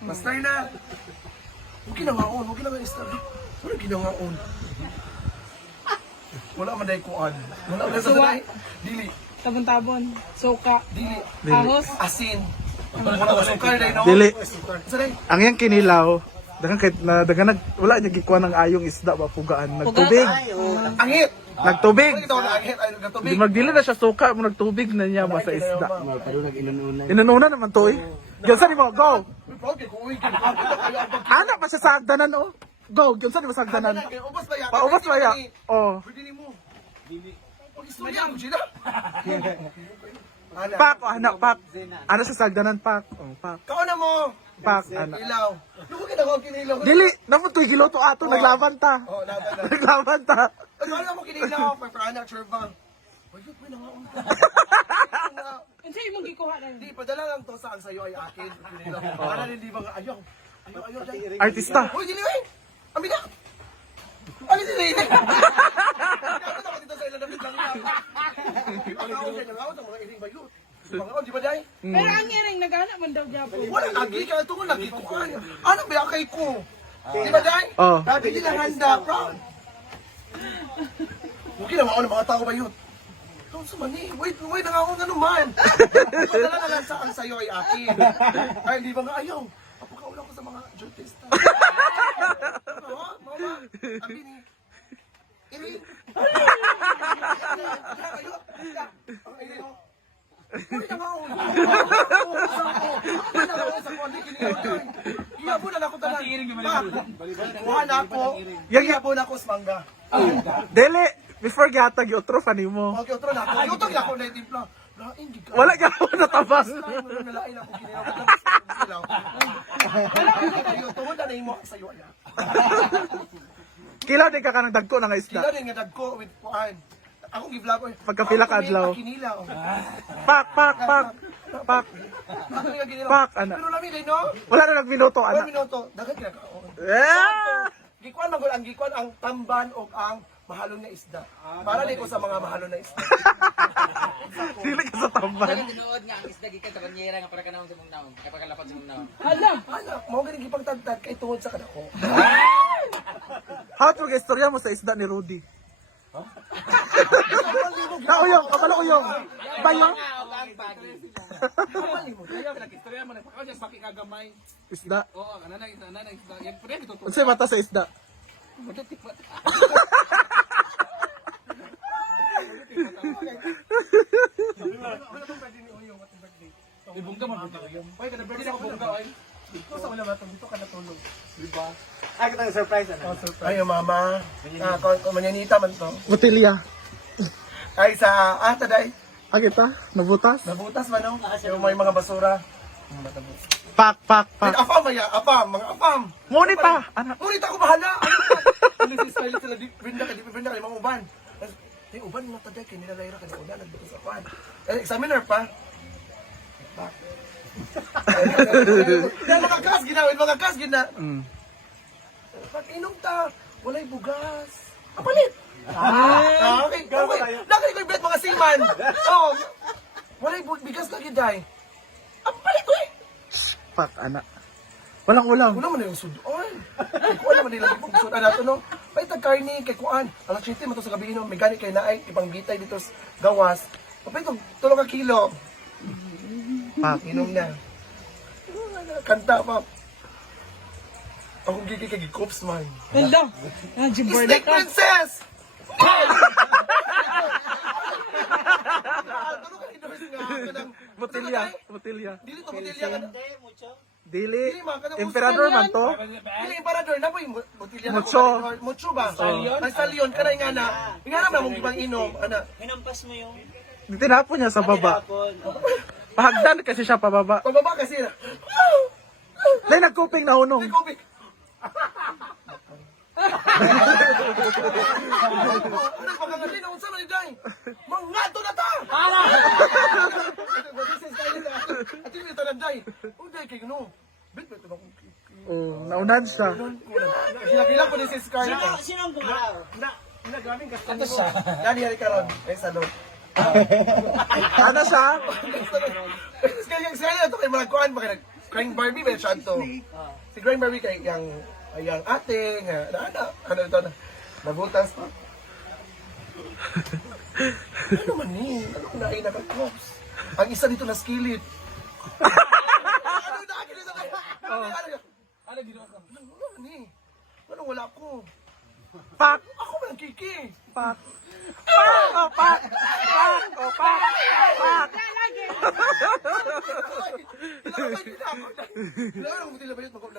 Basta na. Huwag ginangaon, huwag ginangaon istorya. Wala ginangaon. Wala man dahil kuan. Wala man sa dahil. Dili. Tabon-tabon. Soka. Dili. Ahos. Asin. Wala ko sukar dahil no? Dili. Sa dahil. Ang yang kinilaw, dagan wala niya gikuha ng ayong isda ba pugaan, nagtubig. Angit! Nagtubig. Ito na angit ay nagtubig. Di magdili na siya suka, mo nagtubig na niya ba sa isda. Inununa naman to eh. Gyunsan mo, go. Ano pa siya sa hagdanan oh? Go, gyunsan mo sa hagdanan. Ubas ba yan? Paubos ba ya? Oh. Pwede mo. Pag-istorya mo siya. Pak, oh, anak, pak. Ano siya sa hagdanan, pak? Oh, pak. Kauna mo. Pak, anak. Ilaw. Lukin ako kinilaw. Dili, naman to giloto ato, naglaban ta. Oh, laban na. Naglaban ta. Ano mo kinilaw? Pagpaanak, sure ba? Wajot mo na nga. Ano sa'yo mong gikuha na yun? Hindi, padala lang to sa ang sayo ay akin. Para hindi ba nga ayaw. Ayaw dyan. Artista. Uy, dili eh. Amin na. Ano dili eh? Ano ako dito sa ilang damit lang yan? Pag-aon dyan, nang-aon ang mga iring bayot. Pag-aon, di ba day? Pero ang iring, nag-anak man daw dyan po. Wala lagi ka ito, lagi ko ka. Ano ba kay ko? Di ba day? Oh. Dati hindi lang handa, proud. Huwag na maon ang mga tao bayot. Doon sa mani, wait, nangako nga naman. Padala na lang sa ang sayo ay akin. Ay, hindi ba nga ayaw? Apakaulang ko sa mga jurtista. Mama, abi ni. Iring. Kayo. Ang iring mo. Uy, nangako. Sa kuwan, di kinilang. Iyabo na ako tanan. Kuha na ako. Iyabo na ako sa mangga. Dili, before gatag yotro pa nimo. Okay, otro na ako. Yutog na ako na itimpla. Lain, giga. Wala ka ako natabang. Nalain ako kinilaw. Tungod na imo sa iyo. Kilaw di ka kanang dagko na nga isda. Kila rin nga dagko with kuan. Ako gi-vlog ko. Pagkapila ka adlaw. Kinilaw. Pak, pak, pak. Pak, Ako nga kinilaw. Pak, ana. Pero lami din no. Wala na nagminuto, 1 anak. minuto. Dagat kina ka. Yeah! Gikuan magul ang gikuan ang tamban o ang mahalon na isda. Para di ko sa mga mahalon na isda. Dili ka sa tamban. Tinuod nga ang isda gikan sa banyera nga para kanawon sa mong naon, kay pagkalapat sa mong naon. Alam! Ana, mo ganing gipagtagtag kay tungod sa kanako. How to istorya mo sa isda ni Rudy? Kauyong, kabaluyong. Bayong? Ang pagi. Isda. Oo, nanay isda. Yan pwede ito. Unsay mata sa isda? Ibungga man ito. Oy, kada birthday ako bungga oy. Dito sa wala batong dito ka natulog. Diba? Ay, kita surprise ano. Ay, mama. Kung manyanita man to. Botilya. Ay, sa taday. Agita, nabutas. Nabutas man no? Yung may mga basura. Pak, pak, pak. Afam, maya. Afam. Mga afam. Ngunit pa, anak. Ngunit ako bahala. Ano si style sila di brinda ka mga uban. Ay, uban mo taday kay nilalayra ka na una nagbutas afan. Examiner pa. Mga kas ginawin, mga kas gina. Pag inom ta, walay bugas. Apalit. Okay, okay. Lakay ko bet mga siman. Oh. Walay bigas lagi day. Apalit ko eh. Pak, anak. Walang ulam. Kuno man yung sudoon. Kuno naman nila yung sudoon nato no. Paitag karni kay kuan. Alas 7 man to sa gabi no. May gani kay naay ibang gitay dito sa gawas. Paitag 3 kilo. Pak. Inom na. Kanta pa. Akong gigi kay Gikops man. Hello! Ah, Jimborda Snake ka! Princess! Botilya, botilya. Dili to botilya ka. Dili. Dili man kanang Emperador man to. Dili emperador na po yung botilya na Mucho. Mucho ba? Ang stallion kanay nga na. Nga na mong ibang inom ana. Hinampas mo yung Tinapon niya sa baba. Pahagdan kasi siya pababa. Pababa kasi na. Dahil nagkuping na hunong. May COVID. Ano pa kagabi na unsa man day? Mangato na ta. Ati ni tanan day. Unday kay no. Bit bit ba kung Oh, naunan siya. Kila ko ni si Scarlett. Sino ang gumalaw? Ato siya. Dali hari karon. Ay salud. Ano siya? Kaya yung sa'yo ito kay mga kuhan ba Crying Barbie ba siya to? Si Crying Barbie kay yang ate nga ano ito na nabutas pa. Ano man ni? Ano na ay naka-crops? Ang isa dito na skillet. Ano na akin ito? Ano dito? Ano man ni? Ano wala ko? Pak! Ako man ang kiki. Pak! Pak! Oh, pak! Pak! Oh, pak! Pak!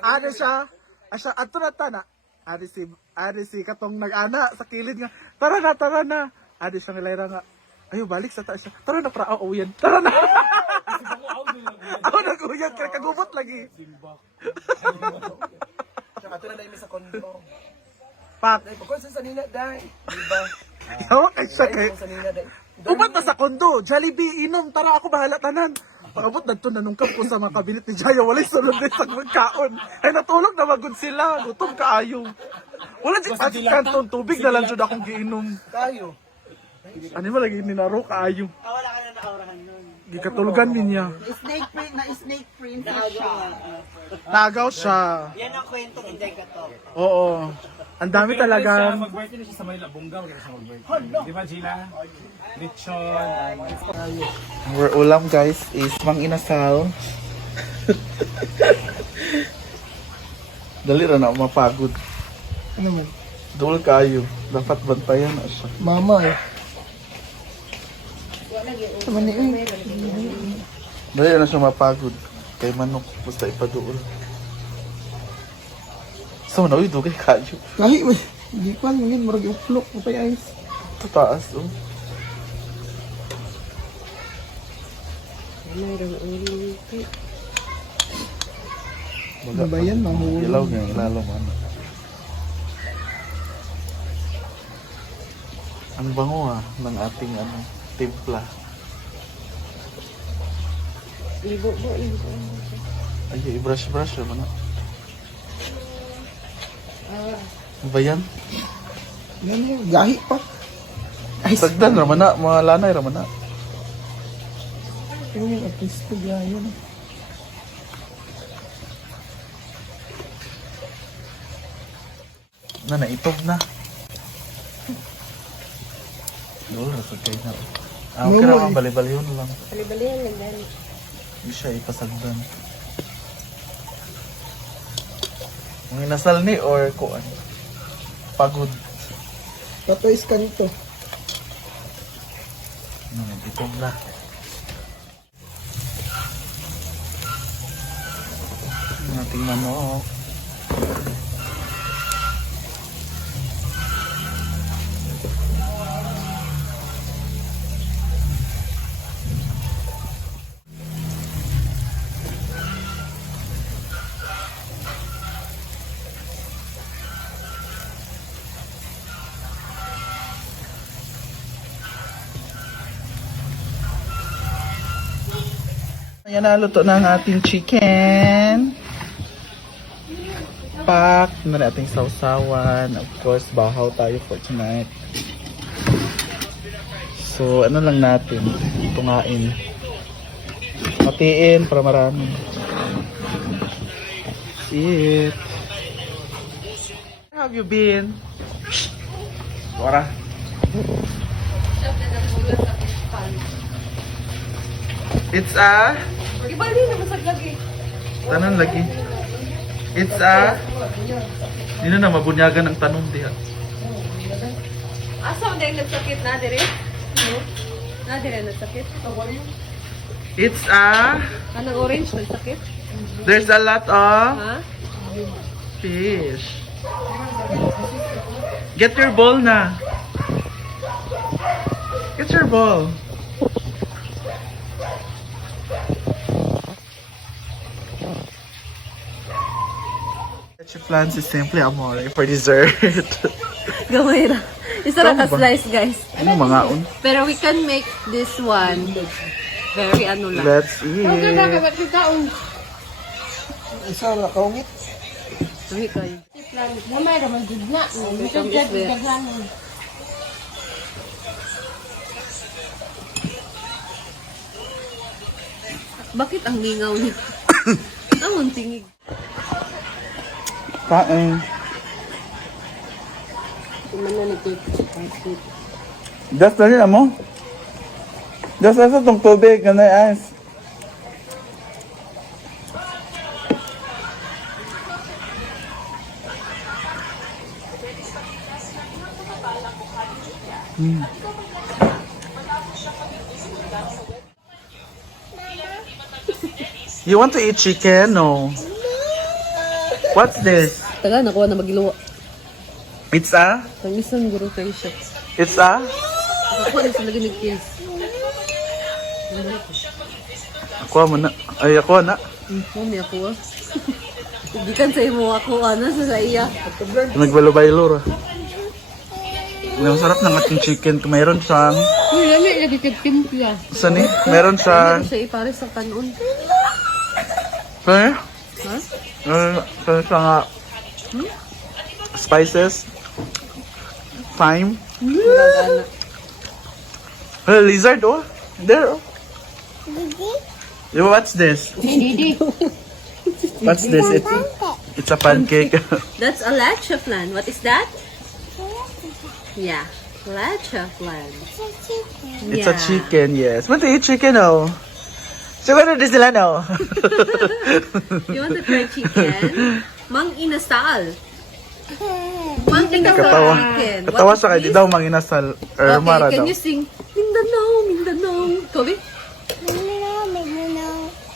Ano siya? Asya, ato na tana. Ari si katong nag-ana sa kilid nga. Tara na. Ari siya nilayra nga. Ayo, balik sa taas siya. Tara na, pra. Oo, yan. Tara na. Ako nag-uyan. Kaya kagubot lagi. Ato na dahil sa kondo. Pak! Dahil pagkon sa sanina dahil. Diba? Hawak ay siya kay. Dahil sa sanina dahil. Ubat na sa kondo. Jollibee, inom. Tara, ako bahala tanan. Pagabot na ito, nanungkap ko sa mga kabinet ni Jaya. Walay sunod din sa magkaon. Ay, natulog na magod sila. Gutom kaayo. Wala di sa kanton. Tubig na lang dyan akong giinom. Tayo. Ano mo lagi ninaro kaayo. Wala ka na naurahan nun. Gikatulugan min niya. Snake princess siya. Nagaw siya. Yan ang kwentong enjoy ka to. Oo. Ang dami talaga. Mag-birthday na siya sa Manila, Bungaw, kaya siya mag-birthday. Di ba, Gila? Lechon. Our ulam guys is mang inasal. Dali ra na mapagod. Ano man? Dul kayo. Dapat bantayan na siya. Mama eh. Dali na siya mapagod. Kay manok. Basta ipaduol. So, nauwi dugay kayo. Lahi ba? Hindi pa, ngin, marag yung flok, kapay ayos. Ito taas, oh. Ano ba yan? Mahulog. Ilaw niya, ilalo man. Ang bango ng ating timpla. Libo. Ay, i-brush naman. Ano ba yan? Yan yan, gahi pa. Sagdan, ramana. Mga lanay, ramana. Ano yung artista yan? Naitog na. Dolo, rasod kayo na. Okay naman, bali-bali yun lang. Bali-balihan lang dali. Hindi siya ipasagdan. Ang inasal ni or kuan? Pagod. Tapos kanito. Itong na. Ang ating manok. Ayan na, luto na ang ating chicken. Pak na ating sausawan. Of course, bahaw tayo for tonight. So, ano lang natin, tungain. Matiin para marami. That's it. Where have you been? Bora. It's a... Ibali na masag lagi. Tanan lagi. It's a... Hindi na mabunyagan ang tanong diha. Asa ang nagsakit na dire? Na dire nagsakit? It's a... Anong orange nagsakit? There's a lot of Ha? fish. Get your bowl na. Get your bowl. Your plans is simply amore for dessert. Gamay ra. Isa ra ka slice, guys. Ano mga un? Pero we can make this one very ano lang. Let's eat. Isa na kaungit. Sabi kayo. Mamay raman jud na. Bisag jud daghan. Bakit ang lingaw niya? Ang tingig. Kain. Just na rin mo. Just na sa itong tubig. Ganun ice. You want to eat chicken? No. What's this? Taga, nakuha na magiluwa. It's a? Ang isang guro kayo siya. It's a? Nakuha na sa lagi nag-kills. Ako mo na. Ay, ako na. Mami, ako ah. Gikan sa imo ako, ano, sa iya. Nagbalo-baylo ra. Ang sarap ng ating chicken. Mayroon siyang... Uy, lami, lagi timpla. Saan eh? Meron siyang... Siya ipare sa kanon. Eh? Ha? Meron siyang... spices. Thyme. Murag-ana. Lizard, oh. There, oh. Yo, what's this? What's this? It's a pancake. That's a leche flan. What is that? Yeah, leche flan. It's a chicken, yes. Want to eat chicken, oh? So, what is nila, no? You want to try chicken? Mang inasal. Mang inasal Katawa. chicken. What Katawa is sa kay, di this? daw manginasal. Mara Okay, daw. can you sing Mindanao, Mindanao? Kobe?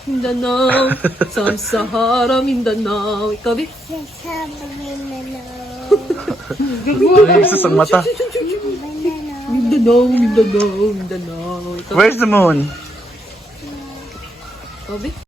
Mindanao, Sahara, Mindanao. Ikaw, Bi? Isus ang mata. Mindanao, Mindanao, Mindanao. Ikaw, Where's the moon? Ikaw, Bi?